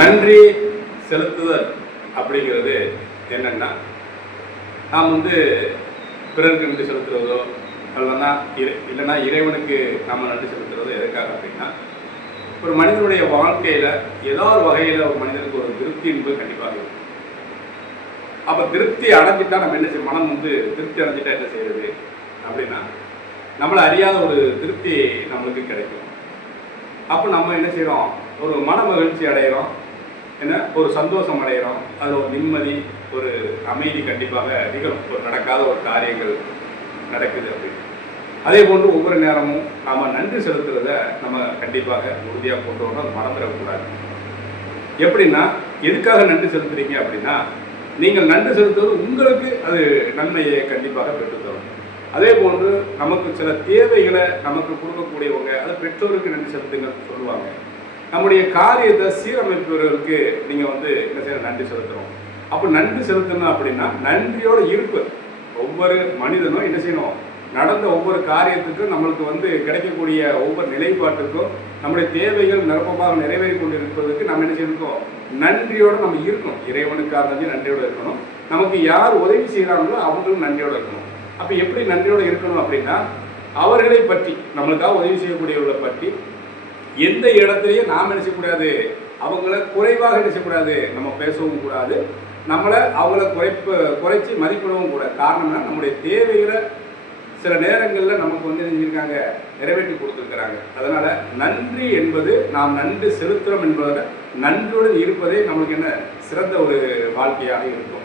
நன்றி செலுத்துதல் அப்படிங்கிறது என்னன்னா, நாம் பிறருக்கு நன்றி செலுத்துறதோ இல்லைன்னா இறைவனுக்கு நாம் நன்றி செலுத்துறதோ எதற்காக அப்படின்னா, ஒரு மனிதனுடைய வாழ்க்கையில் ஏதோ ஒரு வகையில் ஒரு மனிதனுக்கு ஒரு திருப்தி என்பது கண்டிப்பாக இருக்கும். அப்போ திருப்தி அடைஞ்சிட்டா நம்ம என்ன செய்ய, மனம் திருப்தி அடைஞ்சிட்டா என்ன செய்யறது அப்படின்னா, நம்மளை அறியாத ஒரு திருப்தி நம்மளுக்கு கிடைக்கும். அப்போ நம்ம என்ன செய்கிறோம், ஒரு மன மகிழ்ச்சி அடைகிறோம், என்ன ஒரு சந்தோஷம் அடைகிறோம், அது ஒரு நிம்மதி, ஒரு அமைதி கண்டிப்பாக நிகழும். ஒரு நடக்காத ஒரு காரியங்கள் நடக்குது அப்படின்னு. அதே போன்று ஒவ்வொரு நேரமும் நாம் நன்றி செலுத்துறத நம்ம கண்டிப்பாக உறுதியாக கொண்டு வரணும். அது மறந்துடக்கூடாது. எப்படின்னா, எதுக்காக நன்றி செலுத்துறீங்க அப்படின்னா, நீங்கள் நன்றி செலுத்துவது உங்களுக்கு அது நன்மையை கண்டிப்பாக பெற்றுத்தரும். அதே போன்று நமக்கு சில தேவைகளை நமக்கு கொடுக்கக்கூடியவங்க, அது பெற்றோருக்கு நன்றி செலுத்துங்கன்னு சொல்லுவாங்க. நம்முடைய காரியத்தை சீரமைப்பவர்களுக்கு நீங்கள் என்ன செய்ய நன்றி செலுத்தணும். அப்போ நன்றி செலுத்தணும் அப்படின்னா நன்றியோடு இருப்பது. ஒவ்வொரு மனிதனும் என்ன செய்யணும், நடந்த ஒவ்வொரு காரியத்துக்கும் நம்மளுக்கு கிடைக்கக்கூடிய ஒவ்வொரு நிலைப்பாட்டுக்கும் நம்முடைய தேவைகள் நிரப்பமாக நிறைவேறி கொண்டு இருப்பதற்கு நம்ம என்ன செய்யணும், நன்றியோடு நம்ம இருக்கணும். இறைவனுக்காக நன்றியோடு இருக்கணும். நமக்கு யார் உதவி செய்கிறாங்களோ அவங்களும் நன்றியோடு இருக்கணும். அப்போ எப்படி நன்றியோடு இருக்கணும் அப்படின்னா, அவர்களை பற்றி, நம்மளுக்காக உதவி செய்யக்கூடியவர்களை பற்றி எந்த இடத்துலையும் நாம் என்ன செய்யக்கூடாது, அவங்கள குறைவாக என்ன செய்யக்கூடாது, நம்ம பேசவும் கூடாது, நம்மளை அவங்கள குறைச்சி மதிப்பிடவும் கூடாது. காரணம்னா, நம்முடைய தேவைகளை சில நேரங்களில் நமக்கு செஞ்சுருக்காங்க, நிறைவேற்றி கொடுத்துருக்குறாங்க. அதனால் நன்றி என்பது, நாம் நன்றி செலுத்துகிறோம் என்பதை நன்றியுடன் இருப்பதே நம்மளுக்கு என்ன சிறந்த ஒரு வாழ்க்கையாக இருக்கும்.